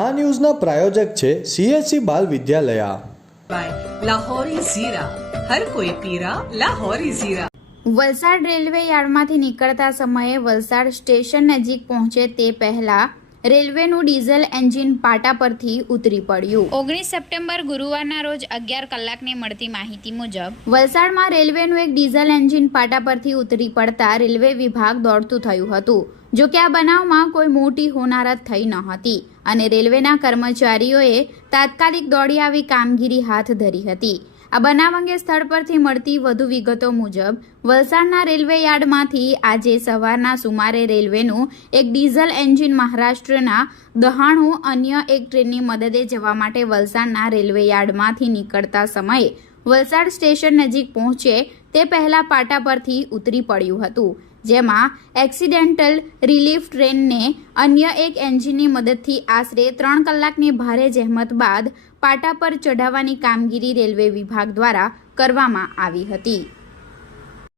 આ ન્યૂઝના પ્રાયોજક છે CSC બાલ વિદ્યાલયા. લાહોરી ઝીરા, હર કોઈ પીરા લાહોરી ઝીરા. વલસાડ રેલવે યાર્ડમાંથી નીકળતા સમયે વલસાડ સ્ટેશન નજીક પહોંચે તે પહેલા રેલવેનું ડીઝલ એન્જિન પાટા પરથી ઉતરી પડ્યું. 19 સપ્ટેમ્બર ગુરુવારના રોજ 11 કલાકને મળતી માહિતી મુજબ વલસાડમાં રેલવેનું એક ડીઝલ એન્જિન પાટા પરથી ઉતરી પડતા રેલવે વિભાગ દોડતું થયું હતું. જો કે આ બનાવમાં કોઈ મોટી હોનારત થઈ ન હતી અને રેલવેના કર્મચારીઓએ તાત્કાલિક દોડી આવી કામગીરી હાથ ધરી હતી. આ બનાવ અંગે સ્થળ પરથી મળતી વધુ વિગતો મુજબ વલસાડના રેલવે યાર્ડમાંથી આજે સવારના સુમારે રેલવેનું એક ડીઝલ એન્જિન મહારાષ્ટ્રના દહાણુ અન્ય એક ટ્રેનની મદદે જવા માટે વલસાડના રેલવે યાર્ડમાંથી નીકળતા સમયે વલસાડ સ્ટેશન નજીક પહોંચે તે પહેલા પાટા પરથી ઉતરી પડ્યું હતું, જેમાં એક્સિડેન્ટલ રિલીફ ટ્રેનને અન્ય એક એન્જિનની મદદથી આશરે 3 કલાકની ભારે જહેમત બાદ પાટા પર ચઢાવવાની કામગીરી રેલવે વિભાગ દ્વારા કરવામાં આવી હતી.